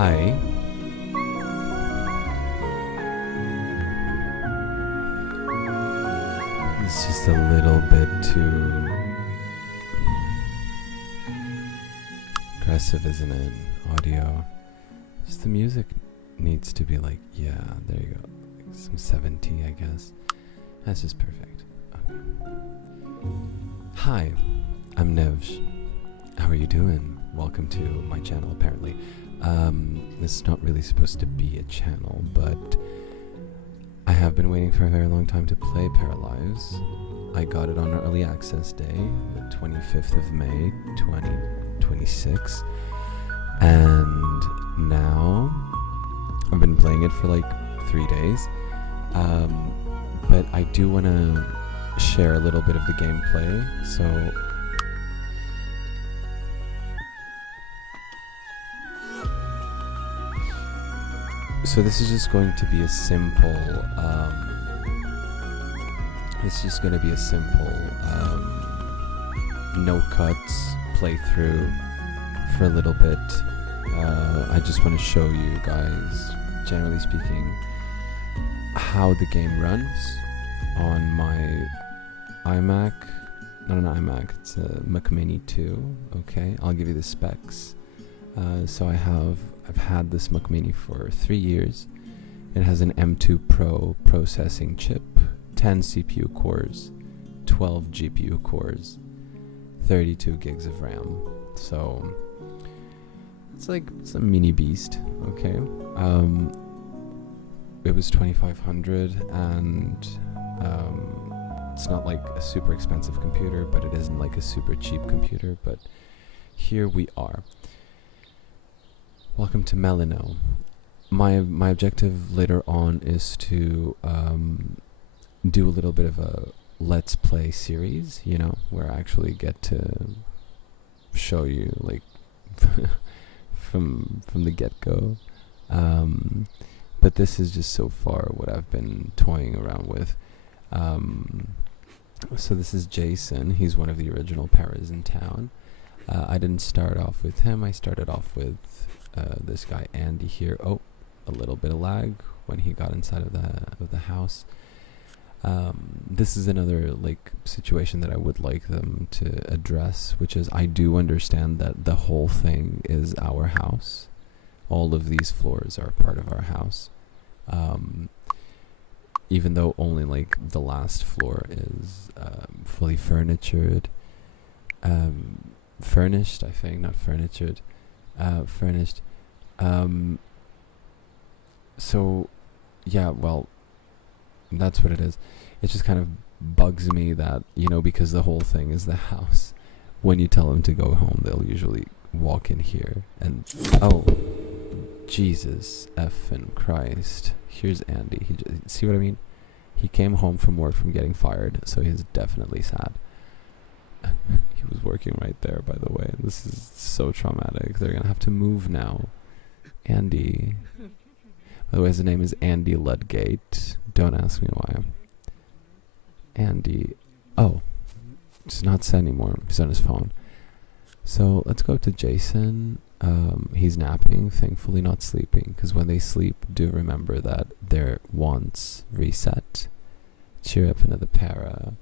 Hi. It's just a little bit too aggressive, isn't it? Audio. Just the music needs to be like, yeah, there you go. Like some 70, I guess. That's just perfect. Okay. Hi, I'm Nevj. How are you doing? Welcome to my channel, apparently. This is not really supposed to be a channel, but I have been waiting for a very long time to play Paralives. I got it on early access day, the 25th of May, 2026. And now I've been playing it for like 3 days. But I do want to share a little bit of the gameplay. So this is just going to be a simple, no cuts playthrough for a little bit. I just want to show you guys, generally speaking, how the game runs on my iMac. Not an iMac, it's a Mac Mini 2. Okay, I'll give you the specs. So I've had this Mac Mini for 3 years. It has an M2 Pro processing chip, 10 CPU cores, 12 GPU cores, 32 gigs of RAM. So it's a mini beast. Okay. It was $2,500, and it's not like a super expensive computer, but it isn't like a super cheap computer. But here we are. Welcome to Melino. My objective later on is to do a little bit of a let's play series, where I actually get to show you like from the get-go. But this is just so far what I've been toying around with. So this is Jason. He's one of the original Paras in town. I didn't start off with him. I started off with this guy Andy here. Oh, a little bit of lag when he got inside of the house. This is another situation that I would like them to address, which is I do understand that the whole thing is our house. All of these floors are part of our house. Even though only the last floor is fully furnitured. Furnished, I think, not furnitured. Furnished. So, yeah, well, that's what it is. It just kind of bugs me that, because the whole thing is the house, when you tell them to go home, they'll usually walk in here and, oh, Jesus effing Christ. Here's Andy. See what I mean? He came home from work from getting fired, so he's definitely sad. He was working right there, by the way. This is so traumatic. They're gonna have to move now. Andy. By the way, his name is Andy Ludgate. Don't ask me why. Andy. Oh. It's not said anymore. He's on his phone. So let's go to Jason. He's napping, thankfully not sleeping, because when they sleep, do remember that their wants reset. Cheer up, another para.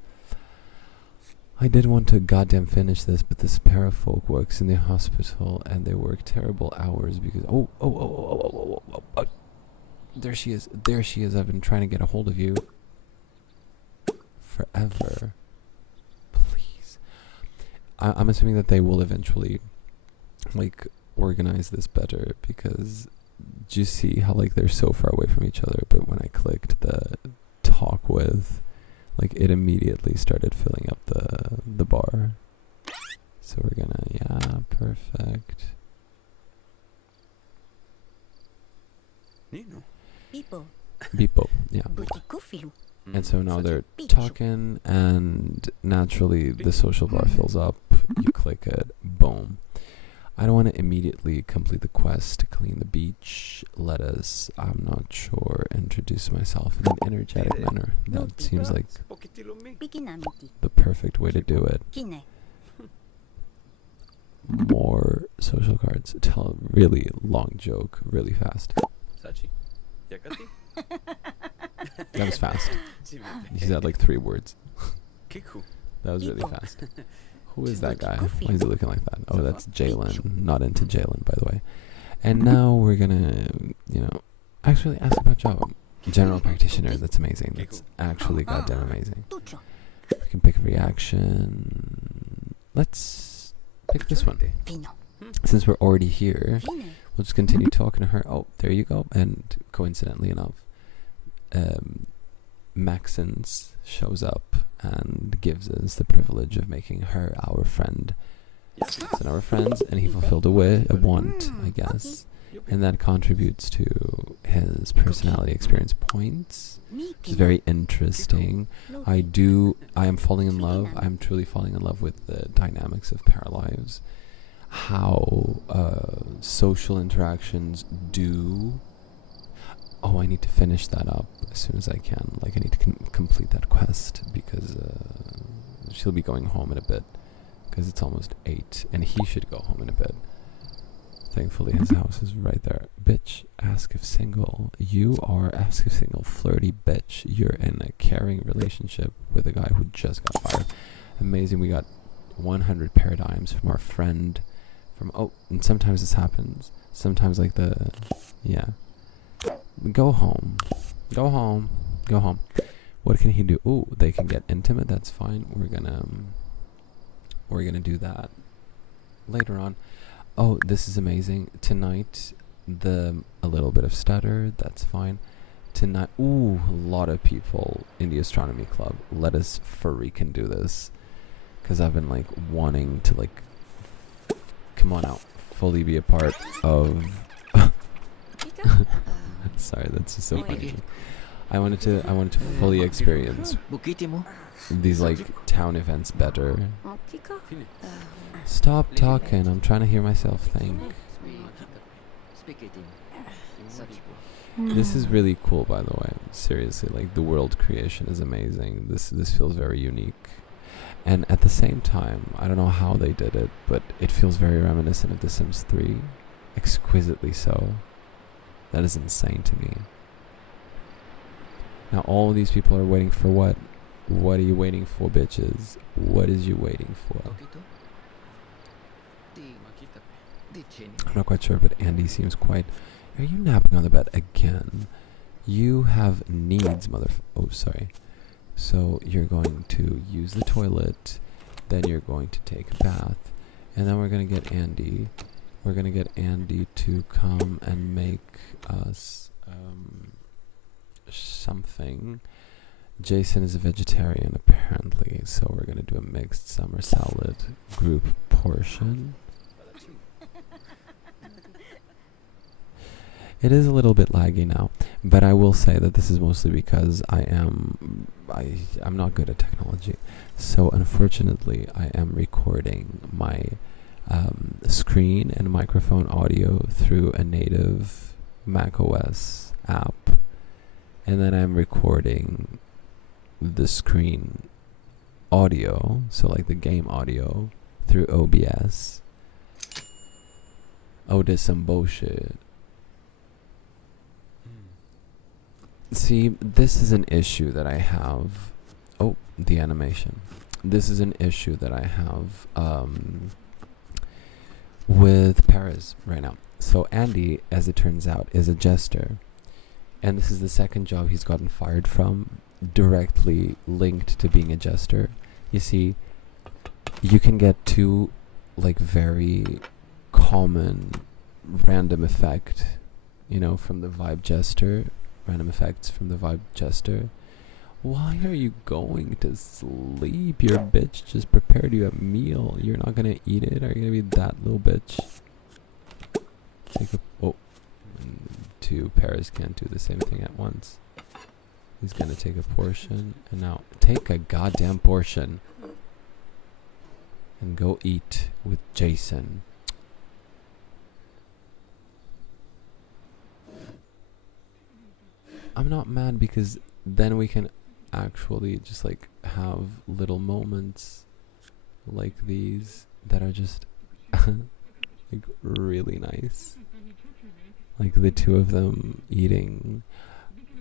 I did want to goddamn finish this, but this para folk works in the hospital, and they work terrible hours because oh, there she is. I've been trying to get a hold of you forever. Please. I'm assuming that they will eventually organize this better, because do you see how they're so far away from each other, but when I clicked the talk with, it immediately started filling up the bar. So we're gonna, yeah, perfect. Bipo, yeah. And so now they're talking, and naturally the social bar fills up. You click it, boom. I don't want to immediately complete the quest to clean the beach. Let us, I'm not sure, introduce myself in an energetic manner. That seems like the perfect way to do it. more social cards. Tell a really long joke really fast. Sachi. Yakati. That was fast. Sí, He said like 3 words. Kiku. That was really Ito. fast. Who is that guy? Goofy. Why is he looking like that? Oh, that's Jalen. Not into Jalen, by the way. And now we're gonna, actually ask about job. General practitioner. That's amazing. That's actually goddamn amazing. Tucho. We can pick a reaction. Let's pick this one. Fino. Since we're already here, Fine. we'll just continue talking to her. Oh, there you go. And coincidentally enough, Maxence shows up and gives us the privilege of making her our friend. And our friends, and he fulfilled a want, I guess. And that contributes to his personality experience points. It's very interesting. I am falling in love. I'm truly falling in love with the dynamics of Paralives. How social interactions do. Oh, I need to finish that up as soon as I can. Like, I need to complete that quest because she'll be going home in a bit. Because it's almost 8, and he should go home in a bit. Thankfully, his house is right there. Bitch, ask if single. You are ask if single, flirty bitch. You're in a caring relationship with a guy who just got fired. Amazing. We got 100 paradigms from our friend. And sometimes this happens. Sometimes Go home. Go home. Go home. What can he do? Ooh, they can get intimate. That's fine. We're gonna do that later on. Oh, this is amazing. Tonight, a little bit of stutter. That's fine. Tonight, a lot of people in the astronomy club. Let us freaking do this, because I've been wanting to come on out, fully be a part of. Sorry, that's just so funny. I wanted to fully experience these town events better. Stop talking, I'm trying to hear myself think. This is really cool, by the way. Seriously, the world creation is amazing. This feels very unique. And at the same time, I don't know how they did it, but it feels very reminiscent of The Sims 3. Exquisitely so. That is insane to me. Now all of these people are waiting for what? What are you waiting for, bitches? What is you waiting for? I'm not quite sure, but Andy seems quite... Are you napping on the bed again? You have needs, Oh, sorry. So you're going to use the toilet, then you're going to take a bath, and then we're going to get Andy. We're going to get Andy to come and make us something. Jason is a vegetarian, apparently, so we're going to do a mixed summer salad group portion. It is a little bit laggy now, but I will say that this is mostly because I'm not good at technology. So unfortunately, I am recording my screen and microphone audio through a native macOS app, and then I'm recording the screen audio, so the game audio, through OBS. Oh, there's some bullshit. See, this is an issue that I have. Oh, the animation. This is an issue that I have with Paris right now. So Andy, as it turns out, is a jester. And this is the second job he's gotten fired from, directly linked to being a jester. You see, you can get two, very common random effect, from the vibe jester. Random effects from the vibe jester. Why are you going to sleep? Your bitch just prepared you a meal. You're not gonna eat it? Are you gonna be that little bitch? Two Paris can't do the same thing at once. He's gonna take a portion, and now take a goddamn portion and go eat with Jason. I'm not mad because then we can actually just have little moments like these that are just like really nice. Like the two of them eating.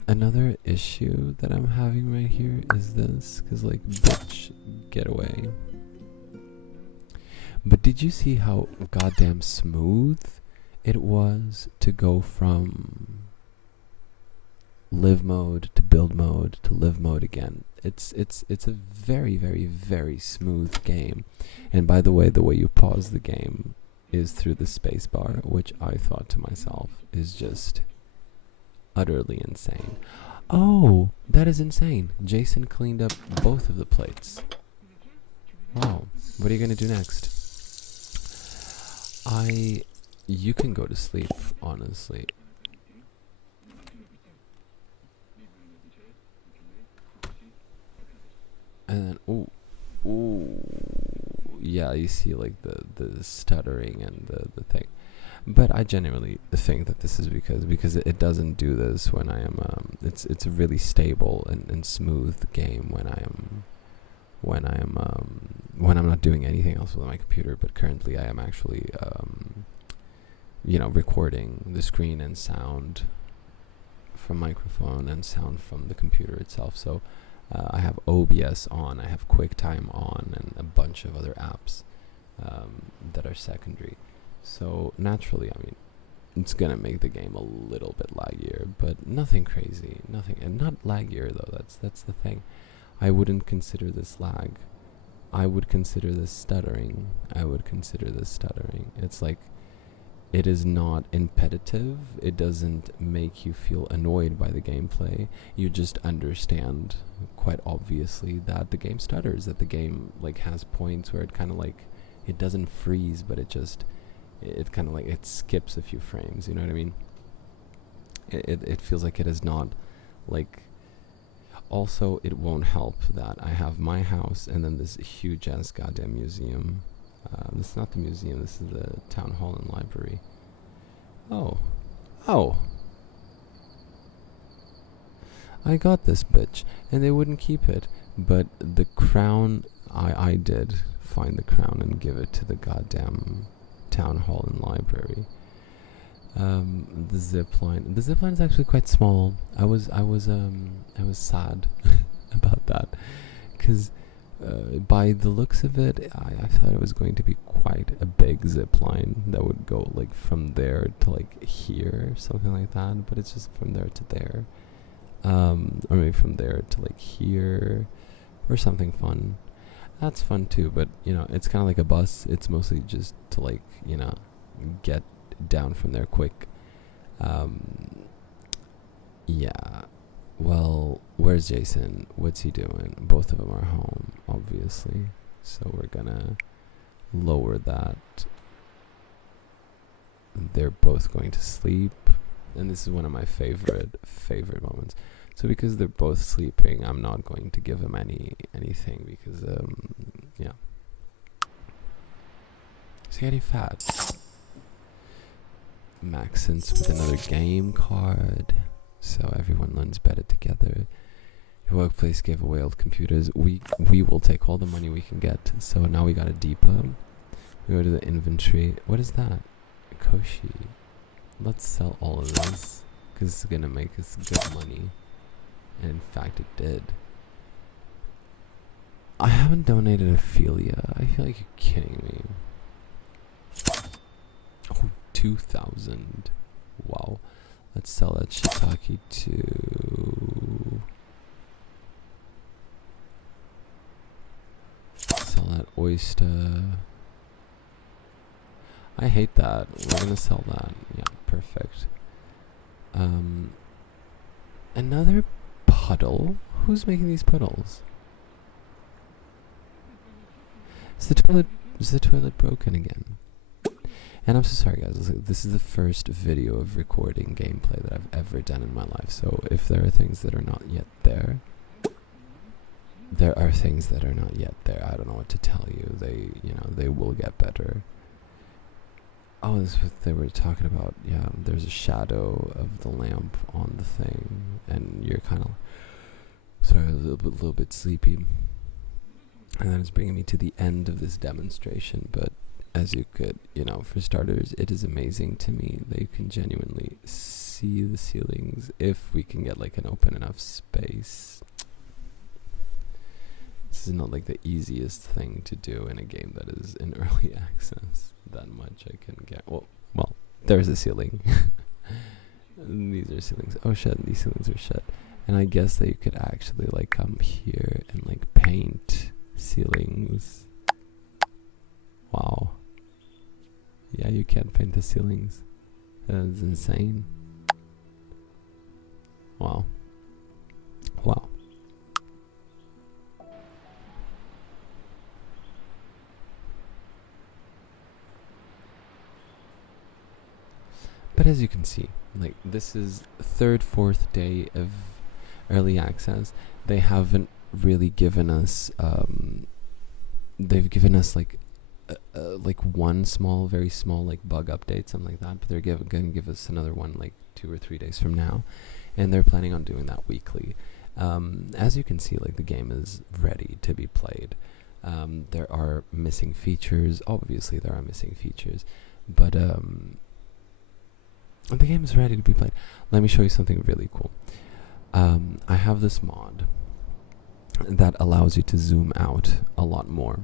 Another issue that I'm having right here is this, because like, bitch, get away. But did you see how goddamn smooth it was to go from live mode to build mode to live mode again? It's a very, very, very smooth game. And by the way you pause the game is through the space bar, which I thought to myself is just utterly insane. Oh, that is insane. Jason cleaned up both of the plates. Wow. What are you gonna do next? You can go to sleep, honestly. And then, yeah, you see like the stuttering and the thing. But I genuinely think that this is because it doesn't do this when I am it's a really stable and smooth game when I'm not doing anything else with my computer. But currently I am actually recording the screen and sound from microphone and sound from the computer itself. So I have OBS on, I have QuickTime on, and a bunch of other apps that are secondary. So naturally, I mean, it's gonna make the game a little bit laggier, but nothing crazy, nothing, and not laggier though. That's the thing. I wouldn't consider this lag. I would consider this stuttering. It's like, it is not impetitive. It doesn't make you feel annoyed by the gameplay. You just understand quite obviously that the game stutters, that the game like has points where it kind of like, it doesn't freeze, but it kind of like, it skips a few frames, you know what I mean? It feels like it is not like. Also, it won't help that I have my house and then this huge ass goddamn museum. This is not the museum, this is the town hall and library. Oh, I got this bitch, and they wouldn't keep it. But the crown, I did find the crown and give it to the goddamn town hall and library. The zip line is actually quite small. I was sad about that, because by the looks of it, I thought it was going to be quite a big zip line that would go like from there to like here, something like that. But it's just from there to there, or maybe from there to like here, or something fun. That's fun too, but it's kind of like a bus. It's mostly just to like get down from there quick. Yeah. Well, where's Jason? What's he doing? Both of them are home, obviously. So we're gonna lower that. They're both going to sleep. And this is one of my favorite moments. So because they're both sleeping, I'm not going to give them anything because yeah. He's getting fat. Maxence with another game card. So everyone learns better together. Your workplace gave away old computers. We will take all the money we can get. So now we got a depot. We go to the inventory. What is that? Koshi. Let's sell all of this, because it's gonna make us good money. And in fact, it did. I haven't donated Ophelia. I feel like you're kidding me. Oh, 2,000. Wow. Let's sell that shiitake to. Sell that oyster. I hate that. We're gonna sell that. Yeah, perfect. Another puddle? Who's making these puddles? Is the toilet broken again? And I'm so sorry guys, this is the first video of recording gameplay that I've ever done in my life. So if there are things that are not yet there, there are things that are not yet there. I don't know what to tell you. They will get better. Oh, this is what they were talking about. Yeah, there's a shadow of the lamp on the thing, and you're kind of, sorry, a little bit sleepy. And that is bringing me to the end of this demonstration. But as you could, for starters, it is amazing to me that you can genuinely see the ceilings if we can get like an open enough space. This is not like the easiest thing to do in a game that is in early access. That much I can get. Well, there's a ceiling. These are ceilings. Oh shit, these ceilings are shit. And I guess that you could actually like come here and like paint ceilings. Wow. Yeah, you can paint the ceilings. That's insane. Wow. Wow. But as you can see, like this is third, fourth day of early access. They haven't really given us they've given us like one small, very small like bug update, something like that, but they're gonna give us another one like 2 or 3 days from now, and they're planning on doing that weekly. As you can see, like the game is ready to be played. There are missing features. Obviously there are missing features, but the game is ready to be played. Let me show you something really cool. I have this mod that allows you to zoom out a lot more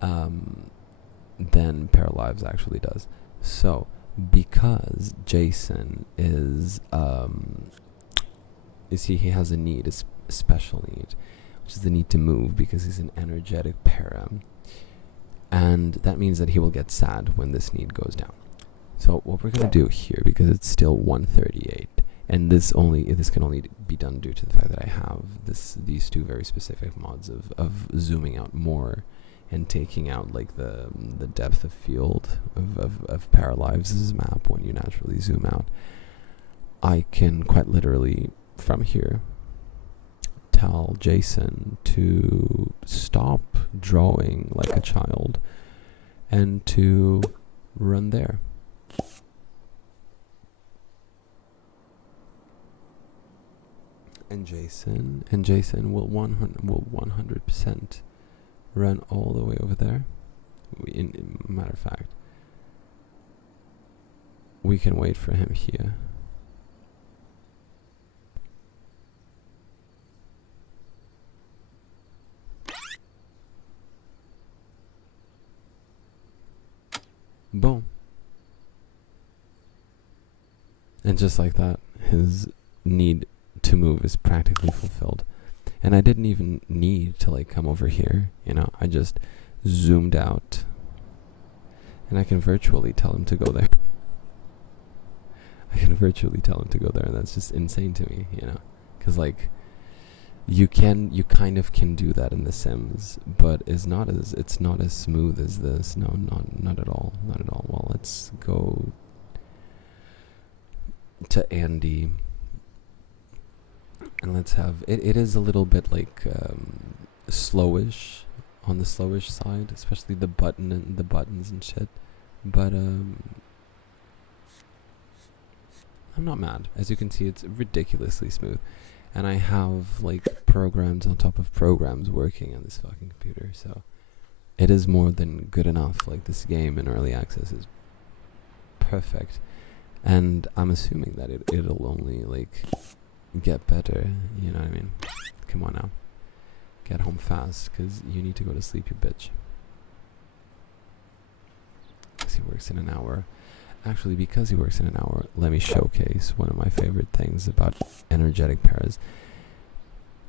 than Paralives actually does. So, because Jason is he has a need, a special need, which is the need to move because he's an energetic para, and that means that he will get sad when this need goes down. So what we're gonna do here, because it's still 138, and this can only be done due to the fact that I have these two very specific mods of zooming out more and taking out like the depth of field of Paralives' map when you naturally zoom out. I can quite literally from here tell Jason to stop drawing like a child and to run there. And Jason will 100% run all the way over there. In matter of fact, we can wait for him here. Boom. And just like that, his need to move is practically fulfilled. And I didn't even need to like come over here, I just zoomed out and I can virtually tell him to go there. And that's just insane to me, because like you kind of can do that in The Sims, but it's not as smooth as this. No, not at all. Well, let's go to Andy. And let's have it is a little bit like slowish, on the slowish side, especially the buttons and shit. But I'm not mad. As you can see, it's ridiculously smooth. And I have like programs on top of programs working on this fucking computer, so it is more than good enough. Like this game in early access is perfect. And I'm assuming that it'll only like get better, you know what I mean? Come on now, get home fast, because you need to go to sleep, you bitch. Because he works in an hour. Actually, because he works in an hour, let me showcase one of my favorite things about energetic paras.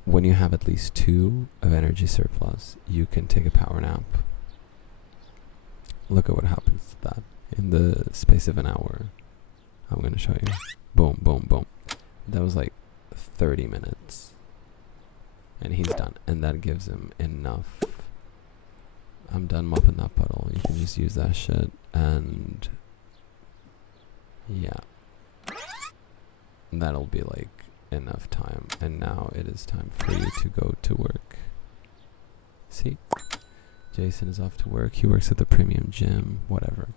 When you have at least 2 of energy surplus, you can take a power nap. Look at what happens to that in the space of an hour. I'm going to show you. Boom, boom, boom. That was like 30 minutes. And he's done. And that gives him enough. I'm done mopping that puddle. You can just use that shit. And yeah. That'll be like enough time. And now it is time for you to go to work. See? Jason is off to work. He works at the premium gym. Whatever.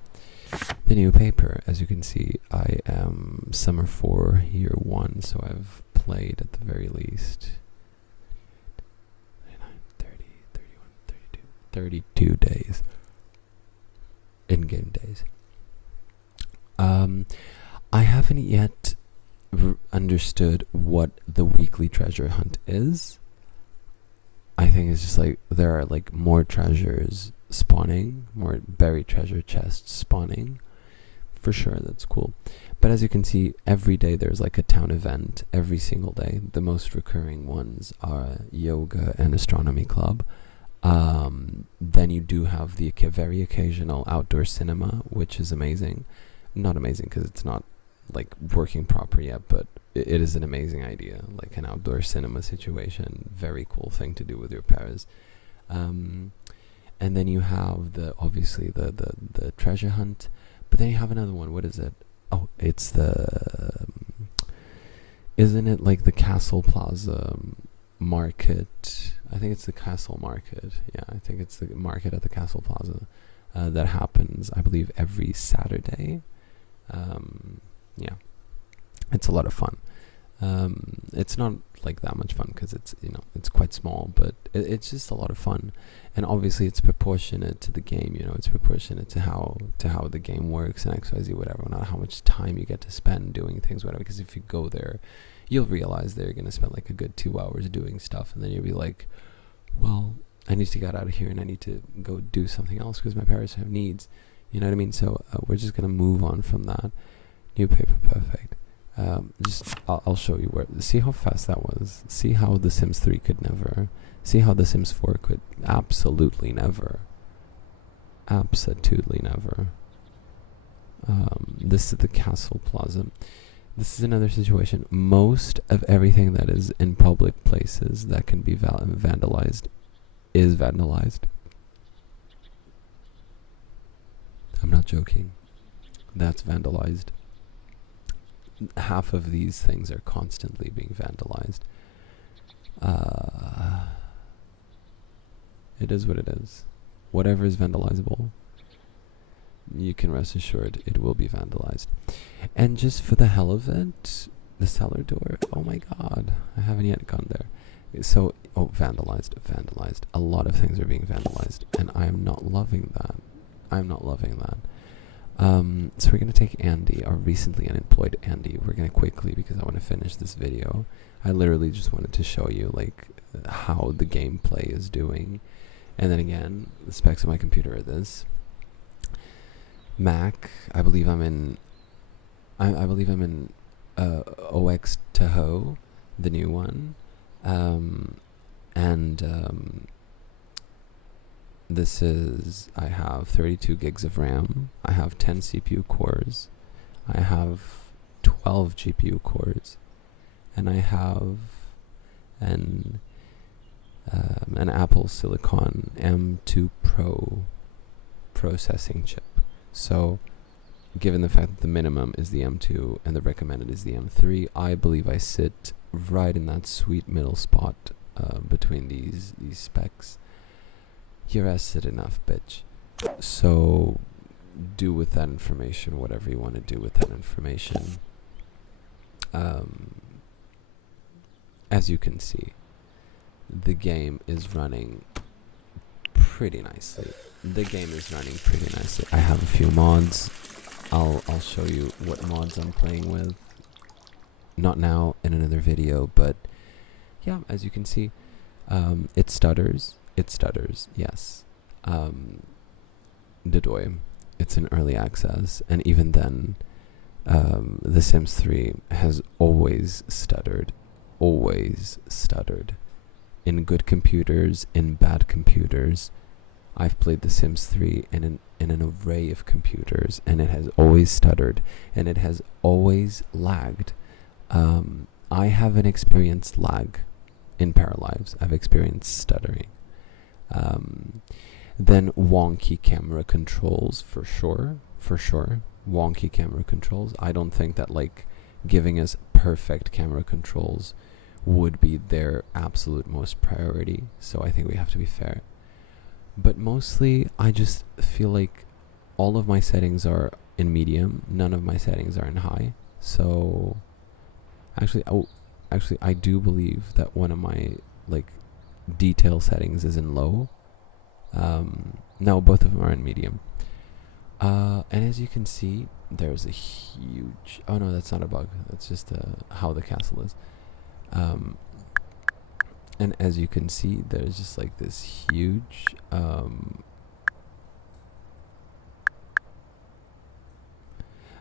The new paper, as you can see, I am summer 4, year 1, so I've played at the very least 29, 30, 31, 32 days. in-game days. I haven't yet understood what the weekly treasure hunt is. I think it's just like there are like more treasures spawning, more buried treasure chests spawning. For sure, that's cool. But as you can see, every day there's like a town event every single day. The most recurring ones are yoga and astronomy club. Then you do have the very occasional outdoor cinema, which is amazing. Not amazing because it's not like working proper yet, but it is an amazing idea, like an outdoor cinema situation. Very cool thing to do with your pairs. And then you have obviously the treasure hunt, but then you have another one. What is it? Oh, it's isn't it like the Castle Plaza market? I think it's the Castle Market. Yeah, I think it's the market at the Castle Plaza that happens, I believe, every Saturday. Yeah, it's a lot of fun. It's not like that much fun because it's quite small, but it's just a lot of fun. And obviously it's proportionate to the game, it's proportionate to how the game works and XYZ, whatever, not how much time you get to spend doing things, whatever. Because if you go there, you'll realize that you're going to spend like a good 2 hours doing stuff, and then you'll be like, well, I need to get out of here and I need to go do something else because my parents have needs. You know what I mean? So we're just going to move on from that. New paper, perfect. I'll show you see how fast that was. See how The Sims 3 could never. See how The Sims 4 could absolutely never. Absolutely never. This is the Castle Plaza. This is another situation. Most of everything that is in public places that can be vandalized is vandalized. I'm not joking. That's vandalized. Half of these things are constantly being vandalized. It is what it is. Whatever is vandalizable, you can rest assured it will be vandalized. And just for the hell of it, the cellar door, oh my god, I haven't yet gone there. So, vandalized. A lot of things are being vandalized, and I'm not loving that. So we're going to take Andy, our recently unemployed Andy. We're going to quickly, because I want to finish this video. I literally just wanted to show you like how the gameplay is doing. And then again, the specs of my computer are this. Mac, I believe I'm in OX Tahoe, the new one. This is, I have 32 gigs of RAM, I have 10 CPU cores, I have 12 GPU cores, and I have an Apple Silicon M2 Pro processing chip. So, given the fact that the minimum is the M2 and the recommended is the M3, I believe I sit right in that sweet middle spot between these specs. You're rested enough, bitch. So, do with that information whatever you want to do with that information. As you can see, the game is running pretty nicely. I have a few mods. I'll show you what mods I'm playing with. Not now, in another video, but yeah, as you can see, it stutters. Yes. Dedoy. It's in early access, and even then, The Sims 3 has always stuttered. In good computers, in bad computers. I've played The Sims 3 in an array of computers, and it has always stuttered, and it has always lagged. I haven't experienced lag in Paralives. I've experienced stuttering. Then wonky camera controls, for sure. Wonky camera controls. I don't think that like giving us perfect camera controls would be their absolute most priority. So I think we have to be fair. But mostly, I just feel like all of my settings are in medium. None of my settings are in high. So, actually, I do believe that one of my like detail settings is in low. No, both of them are in medium. And as you can see, there's a huge. Oh no, that's not a bug. That's just how the castle is. And as you can see, there's just like this huge.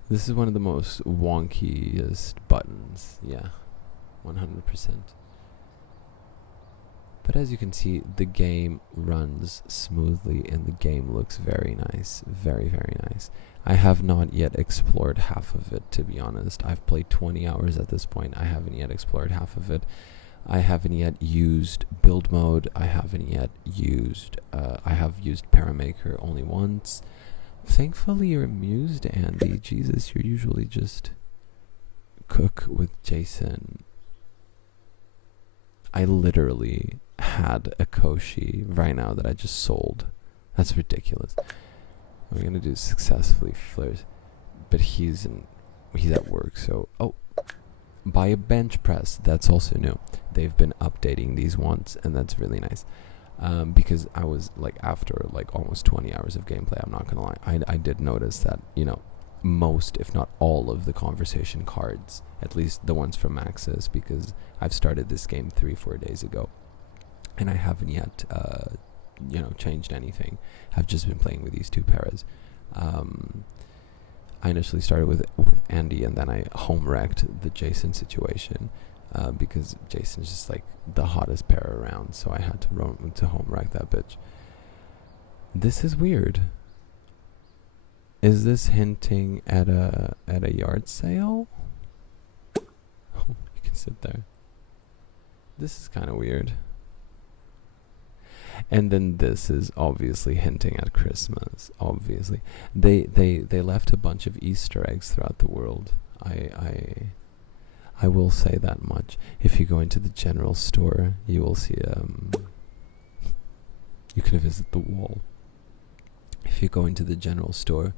This is one of the most wonkiest buttons. Yeah, 100%. But as you can see, the game runs smoothly and the game looks very nice. Very, very nice. I have not yet explored half of it, to be honest. I've played 20 hours at this point. I haven't yet explored half of it. I haven't yet used build mode. I haven't yet used... I have used Paramaker only once. Thankfully, you're amused, Andy. Jesus, you're usually just cook with Jason. I literally had a Koshi right now that I just sold. That's ridiculous. We're gonna do successfully flirt, but he's at work. So buy a bench press. That's also new. They've been updating these once, and that's really nice. Because I was like, after like almost 20 hours of gameplay, I'm not gonna lie, I did notice that, you know, most, if not all, of the conversation cards, at least the ones from Maxis, because I've started this game 3-4 days ago, and I haven't yet, changed anything. I've just been playing with these two paras. I initially started with Andy, and then I home wrecked the Jason situation. Because Jason's just like the hottest pair around, so I had to home wreck that bitch. This is weird. Is this hinting at a yard sale? Oh, you can sit there. This is kind of weird. And then this is obviously hinting at Christmas. Obviously, they left a bunch of Easter eggs throughout the world. I will say that much. If you go into the general store, you will see, you can visit the wall. If you go into the general store,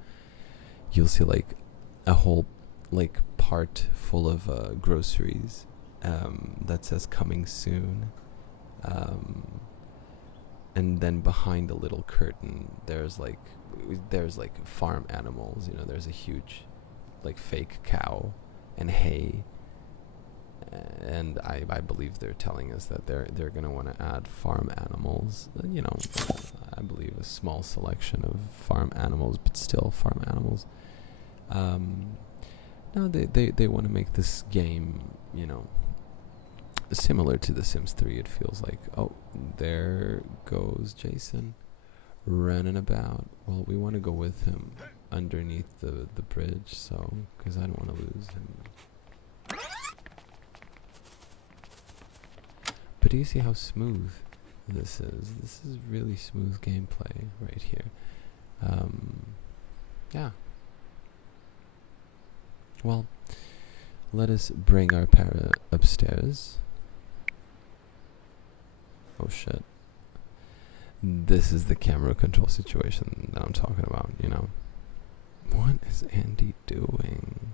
you'll see like a whole like part full of groceries that says coming soon. And then behind the little curtain, there's like farm animals. You know, there's a huge like fake cow and hay. And I believe they're telling us that they're going to want to add farm animals. You know, I believe a small selection of farm animals, but still farm animals. No, they want to make this game, you know, similar to The Sims 3. It feels like, oh, there goes Jason running about. Well, we want to go with him underneath the bridge, so because I don't want to lose him. But do you see how smooth this is? This is really smooth gameplay right here. Yeah. Well, let us bring our para upstairs. Oh shit. This is the camera control situation that I'm talking about, you know. What is Andy doing?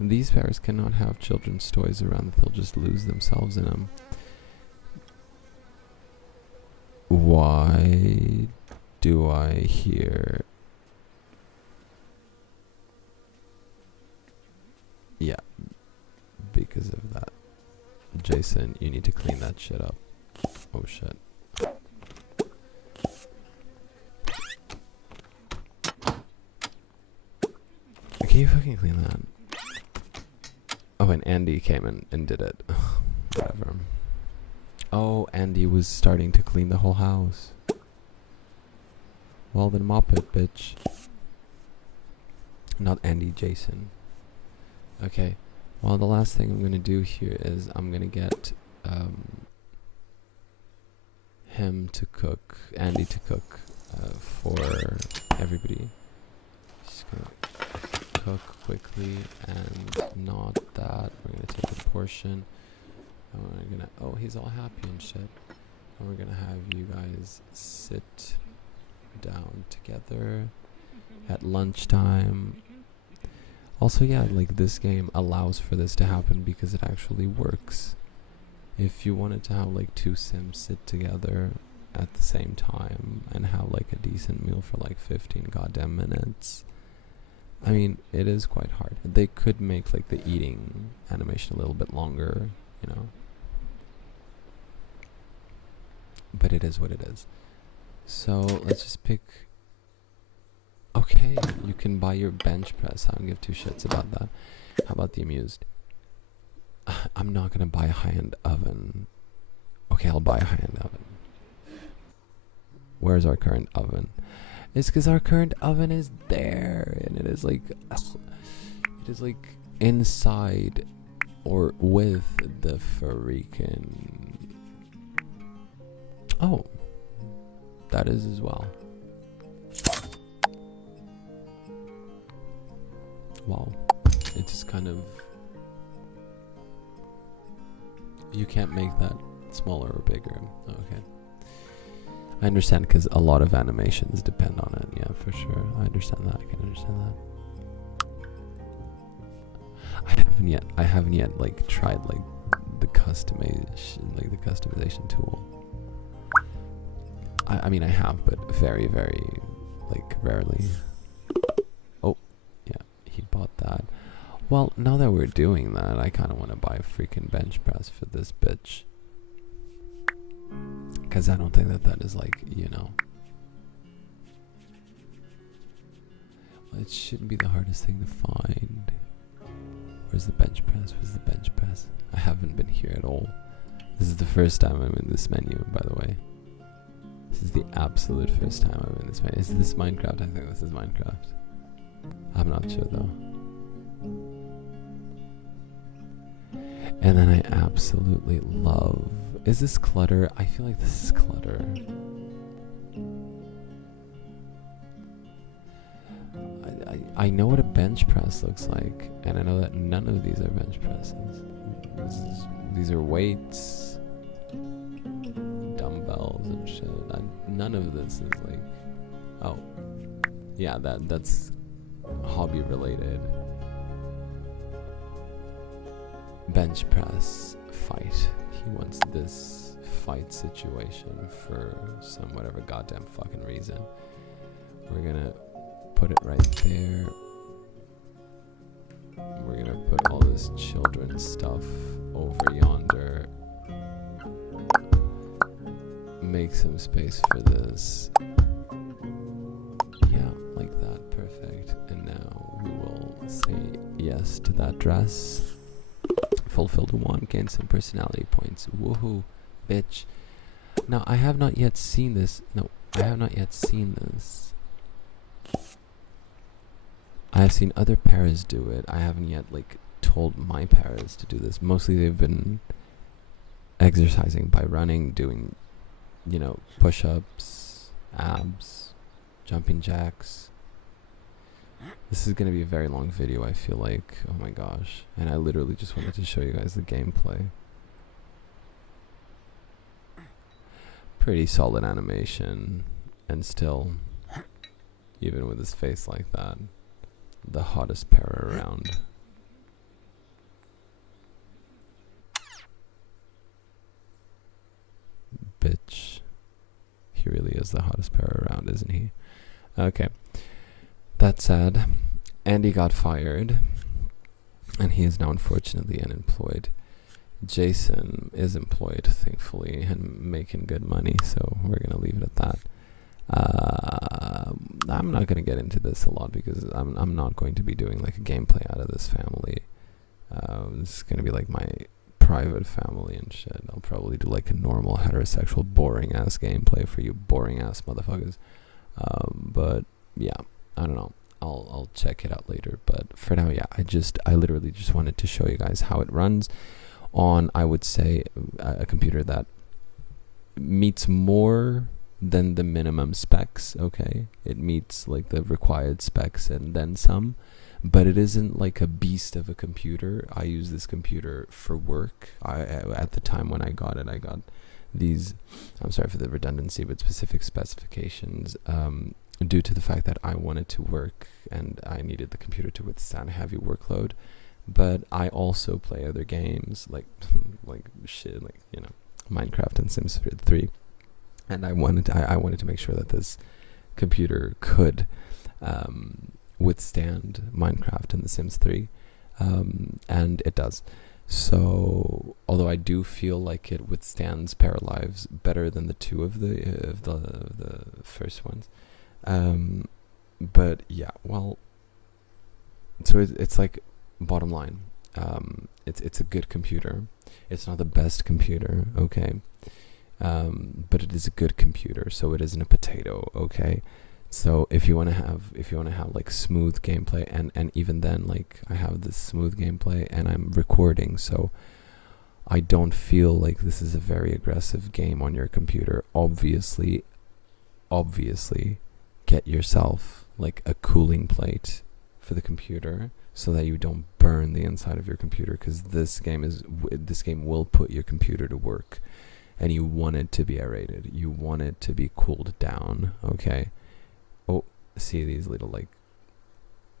These paras cannot have children's toys around, they'll just lose themselves in them. Why do I hear... Yeah, because of that. Jason, you need to clean that shit up. Oh shit. Can you fucking clean that? Oh, and Andy came in and did it. Whatever. Oh, Andy was starting to clean the whole house. Well, then mop it, bitch. Not Andy, Jason. Okay. Well, the last thing I'm going to do here is I'm going to get him to cook, Andy to cook for everybody. Just going to cook quickly and not that. We're going to take a portion. And we're going to... Oh, he's all happy and shit. And we're going to have you guys sit down together at lunchtime. Also, yeah, like this game allows for this to happen because it actually works. If you wanted to have like two Sims sit together at the same time and have like a decent meal for like 15 goddamn minutes. I mean, it is quite hard. They could make like the eating animation a little bit longer, you know. But it is what it is. So let's just pick. Okay, you can buy your bench press. I don't give two shits about that. How about the amused? I'm not gonna buy a high-end oven. Okay, I'll buy a high-end oven. Where's our current oven? It's because our current oven is there, and it is like inside or with the freaking. Oh, that is as well. Wow, it just kind of. You can't make that smaller or bigger. Okay. I understand, because a lot of animations depend on it. Yeah, for sure. I understand that. I can understand that. I haven't yet like tried like the customization tool. I mean I have, but very, very like rarely. Oh, yeah, he bought that. Well, now that we're doing that, I kind of want to buy a freaking bench press for this bitch. Because I don't think that is like, you know. Well, it shouldn't be the hardest thing to find. Where's the bench press? Where's the bench press? I haven't been here at all. This is the first time I'm in this menu, by the way. This is the absolute first time I'm in this menu. Is this Minecraft? I think this is Minecraft. I'm not sure though. And then I absolutely love... Is this clutter? I feel like this is clutter. I know what a bench press looks like, and I know that none of these are bench presses. These are weights, dumbbells and shit. None of this is like... Oh. Yeah, that's hobby related. Bench press fight. He wants this fight situation for some whatever goddamn fucking reason. We're gonna put it right there. We're gonna put all this children's stuff over yonder. Make some space for this. Yeah, like that. Perfect. And now we will say yes to that dress. Fulfilled one, gain some personality points. Woohoo, bitch. Now, I have not yet seen this. No, I have not yet seen this. I have seen other paras do it. I haven't yet, like, told my paras to do this. Mostly they've been exercising by running, doing, you know, push-ups, abs, jumping jacks. This is going to be a very long video, I feel like. Oh my gosh. And I literally just wanted to show you guys the gameplay. Pretty solid animation. And still, even with his face like that, the hottest para around. Bitch. He really is the hottest para around, isn't he? Okay. That's sad. Andy got fired, and he is now unfortunately unemployed. Jason is employed, thankfully, and making good money, so we're going to leave it at that. I'm not going to get into this a lot because I'm not going to be doing like a gameplay out of this family. This is going to be like my private family and shit. I'll probably do like a normal heterosexual boring ass gameplay for you boring ass motherfuckers. But yeah, I don't know. I'll check it out later. But for now, yeah, I literally just wanted to show you guys how it runs on, I would say, a computer that meets more than the minimum specs. Okay, it meets like the required specs and then some, but it isn't like a beast of a computer. I use this computer for work. At the time when I got it, I got these, I'm sorry for the redundancy, but specific specifications due to the fact that I wanted to work and I needed the computer to withstand a heavy workload. But I also play other games like like shit, like, you know, Minecraft and Sims 3. and I wanted to make sure that this computer could withstand Minecraft and The Sims 3, and it does. So, although I do feel like it withstands Paralives better than the two of the first ones, but yeah, well, so it's like, bottom line, it's a good computer. It's not the best computer, okay, but it is a good computer. So it isn't a potato, okay. So if you want to have like smooth gameplay, and even then, like, I have this smooth gameplay and I'm recording, so I don't feel like this is a very aggressive game on your computer. Obviously get yourself like a cooling plate for the computer so that you don't burn the inside of your computer, because this game will put your computer to work, and you want it to be aerated, you want it to be cooled down, okay. Oh, see these little like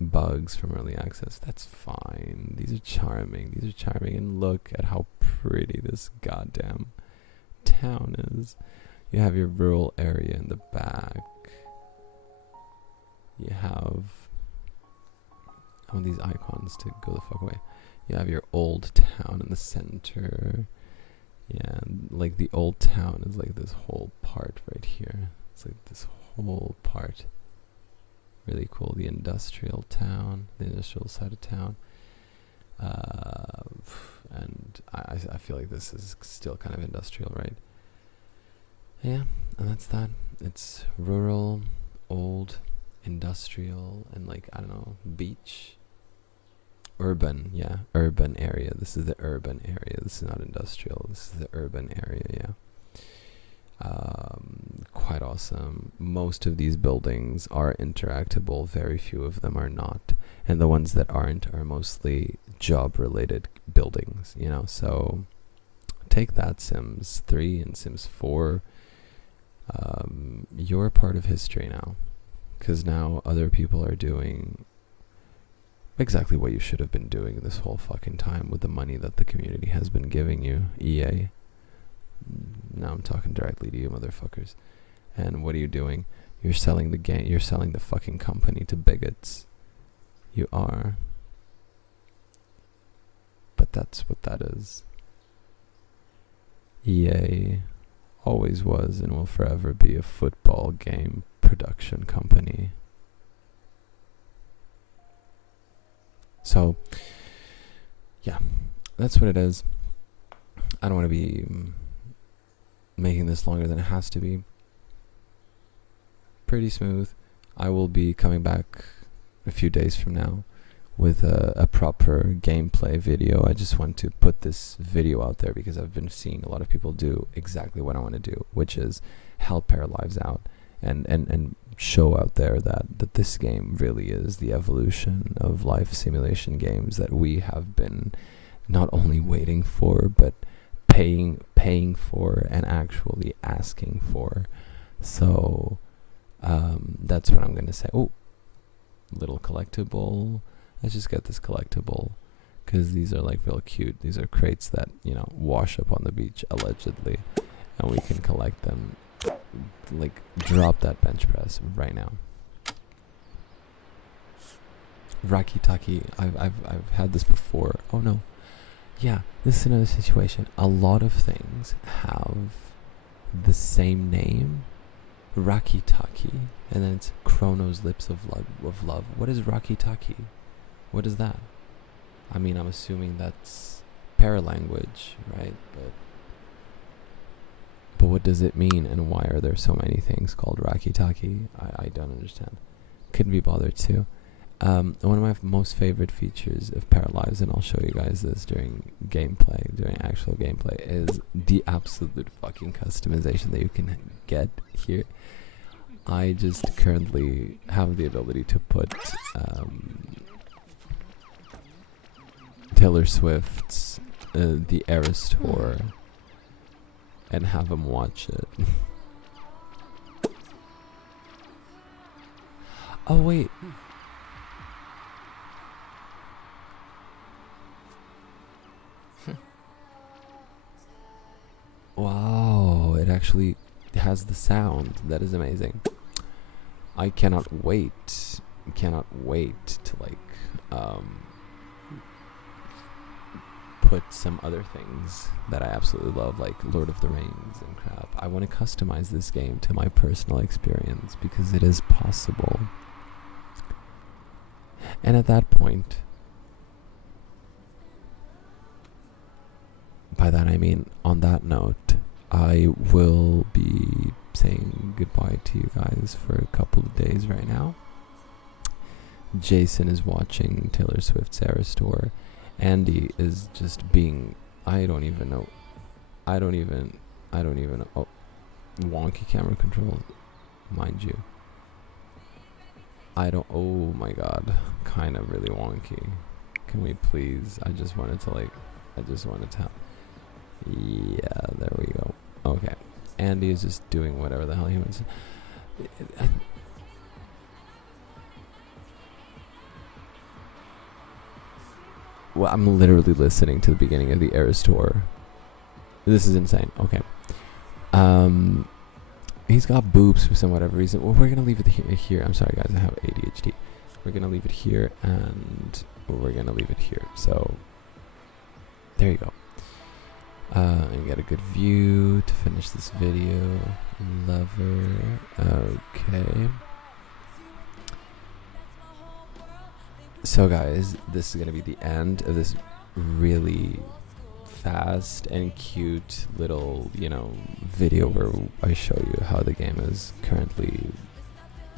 bugs from early access. That's fine. These are charming. And look at how pretty this goddamn town is. You have your rural area in the back. You have these icons to go the fuck away. You have your old town in the center. Yeah, like the old town is like this whole part right here. It's like this whole part. Really cool. The industrial town, the industrial side of town. And I feel like this is still kind of industrial, right? Yeah, and that's that. It's rural, old, industrial, and like, I don't know, beach. Urban, yeah, urban area. This is the urban area. This is not industrial. This is the urban area, yeah. Quite awesome. Most of these buildings are interactable. Very few of them are not. And the ones that aren't are mostly job-related buildings, you know. So take that, Sims 3 and Sims 4. You're part of history now. Because now other people are doing exactly what you should have been doing this whole fucking time with the money that the community has been giving you, EA. Now I'm talking directly to you, motherfuckers. And what are you doing? You're selling the game. You're selling the fucking company to bigots. You are. But that's what that is. EA always was and will forever be a football game production company. So, yeah, that's what it is. I don't want to be making this longer than it has to be. Pretty smooth. I will be coming back a few days from now with a proper gameplay video. I just want to put this video out there because I've been seeing a lot of people do exactly what I want to do, which is help Paralives out and show out there that this game really is the evolution of life simulation games that we have been not only waiting for, but paying for and actually asking for. So that's what I'm gonna say. Oh, little collectible. Let's just get this collectible because these are like real cute. These are crates that, you know, wash up on the beach allegedly, and we can collect them. Like, drop that bench press right now. Raki Taki. I've had this before. Oh no. Yeah, this is another situation. A lot of things have the same name, Raki Taki, and then it's Chrono's Lips of Love. What is Raki Taki? What is that? I mean, I'm assuming that's paralanguage, right? But what does it mean, and why are there so many things called Raki Taki? I don't understand. Couldn't be bothered to. One of my most favorite features of Paralives, and I'll show you guys this during actual gameplay, is the absolute fucking customization that you can get here. I just currently have the ability to put Taylor Swift's The Eras Tour and have him watch it. Oh wait. Wow, it actually has the sound. That is amazing. I cannot wait to put some other things that I absolutely love, like Lord of the Rings and crap. I want to customize this game to my personal experience because it is possible. And at that point, by that I mean, on that note, I will be saying goodbye to you guys for a couple of days right now. Jason is watching Taylor Swift's Eras Tour. Andy is just being, I don't even know. Oh, wonky camera controls, mind you. Oh my god, kind of really wonky. Can we please, I just wanted to yeah, there we go. Okay, Andy is just doing whatever the hell he wants. Well, I'm literally listening to the beginning of the Eras Tour. This is insane. Okay. He's got boobs for some whatever reason. Well, we're gonna leave it here. I'm sorry, guys. I have ADHD. We're gonna leave it here, and we're gonna leave it here. So there you go. And get a good view to finish this video. Lover. Okay. So guys, this is gonna be the end of this really fast and cute little, video where I show you how the game is currently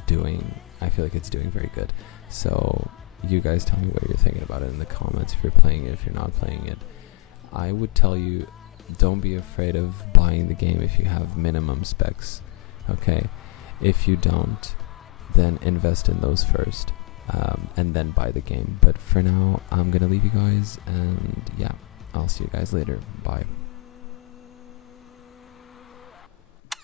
doing. I feel like it's doing very good. So you guys tell me what you're thinking about it in the comments, if you're playing it, if you're not playing it. I would tell you, don't be afraid of buying the game if you have minimum specs, okay? If you don't, then invest in those first. And then buy the game. But for now, I'm gonna leave you guys, and yeah, I'll see you guys later. Bye.